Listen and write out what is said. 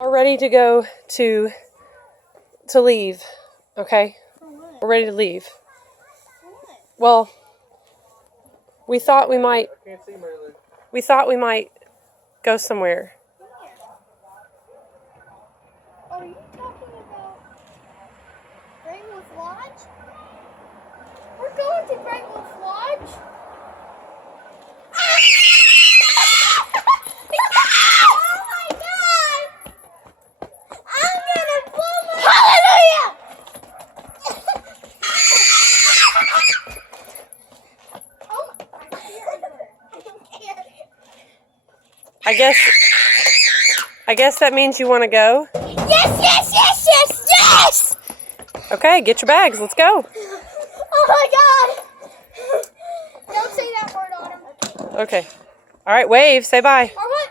We're ready to go to leave, okay? We're ready to leave. Well, we thought we might go somewhere. Are you talking about Greatwolf Lodge? We're going to Greatwolf Lodge? Oh my God! I'm gonna blow my Hallelujah! Oh my God. I guess that means you want to go? Yes! Okay, get your bags. Let's go. Oh my God! Don't say that word on him. Okay. All right, wave. Say bye. Or what?